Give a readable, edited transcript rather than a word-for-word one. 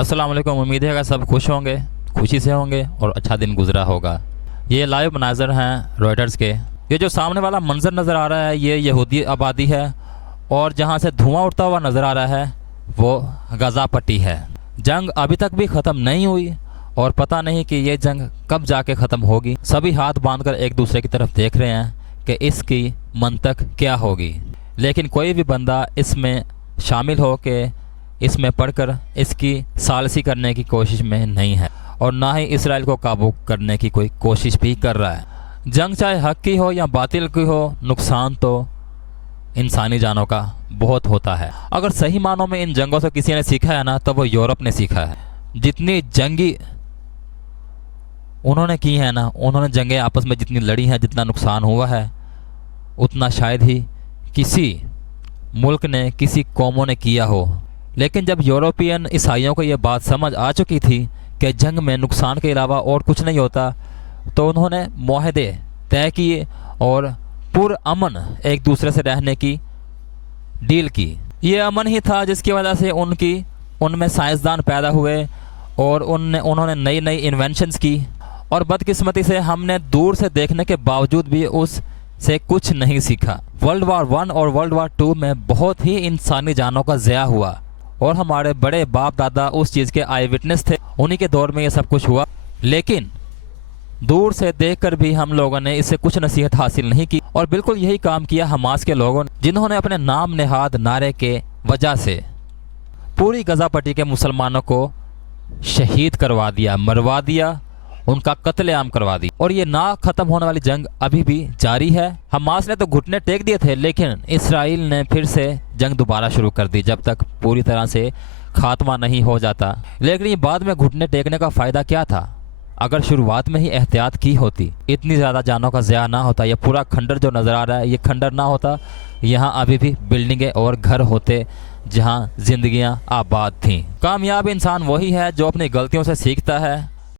अस्सलाम वालेकुम। उम्मीद है कि सब खुश होंगे, खुशी से होंगे और अच्छा दिन गुजरा होगा। ये लाइव मनाज़र हैं रॉयटर्स के। ये जो सामने वाला मंजर नज़र आ रहा है ये यहूदी आबादी है और जहाँ से धुआं उठता हुआ नज़र आ रहा है वो गज़ा पट्टी है। जंग अभी तक भी ख़त्म नहीं हुई और पता नहीं कि ये जंग कब जाके ख़त्म होगी। सभी हाथ बांधकर एक दूसरे की तरफ देख रहे हैं कि इसकी मंतक क्या होगी, लेकिन कोई भी बंदा इसमें शामिल हो के इसमें पढ़कर इसकी सालसी करने की कोशिश में नहीं है और ना ही इसराइल को काबू करने की कोई कोशिश भी कर रहा है। जंग चाहे हक की हो या बातिल की हो, नुकसान तो इंसानी जानों का बहुत होता है। अगर सही मानों में इन जंगों से किसी ने सीखा है ना तो वो यूरोप ने सीखा है। जितनी जंगी उन्होंने की है ना, उन्होंने जंगें आपस में जितनी लड़ी हैं, जितना नुकसान हुआ है उतना शायद ही किसी मुल्क ने, किसी कौमों ने किया हो। लेकिन जब यूरोपियन ईसाइयों को ये बात समझ आ चुकी थी कि जंग में नुकसान के अलावा और कुछ नहीं होता, तो उन्होंने मुआहदे तय किए और पुरअमन एक दूसरे से रहने की डील की। ये अमन ही था जिसकी वजह से उनमें साइंसदान पैदा हुए और उन्होंने नई नई इन्वेंशंस की। और बदकिस्मती से हमने दूर से देखने के बावजूद भी उस से कुछ नहीं सीखा। वर्ल्ड वार 1 और वर्ल्ड वार 2 में बहुत ही इंसानी जानों का ज़या हुआ और हमारे बड़े बाप दादा उस चीज़ के आई विटनेस थे। उन्हीं के दौर में ये सब कुछ हुआ, लेकिन दूर से देखकर भी हम लोगों ने इससे कुछ नसीहत हासिल नहीं की। और बिल्कुल यही काम किया हमास के लोगों ने, जिन्होंने अपने नाम नेहाद नारे के वजह से पूरी गज़ा पट्टी के मुसलमानों को शहीद करवा दिया, मरवा दिया, उनका कत्लेआम करवा दी। और ये ना ख़त्म होने वाली जंग अभी भी जारी है। हमास ने तो घुटने टेक दिए थे, लेकिन इसराइल ने फिर से जंग दोबारा शुरू कर दी जब तक पूरी तरह से खात्मा नहीं हो जाता। लेकिन ये बाद में घुटने टेकने का फ़ायदा क्या था? अगर शुरुआत में ही एहतियात की होती, इतनी ज़्यादा जानों का ज़या ना होता, ये पूरा खंडर जो नज़र आ रहा है ये खंडर ना होता, यहाँ अभी भी बिल्डिंगें और घर होते जहाँ जिंदगियाँ आबाद थीं। कामयाब इंसान वही है जो अपनी गलतियों से सीखता है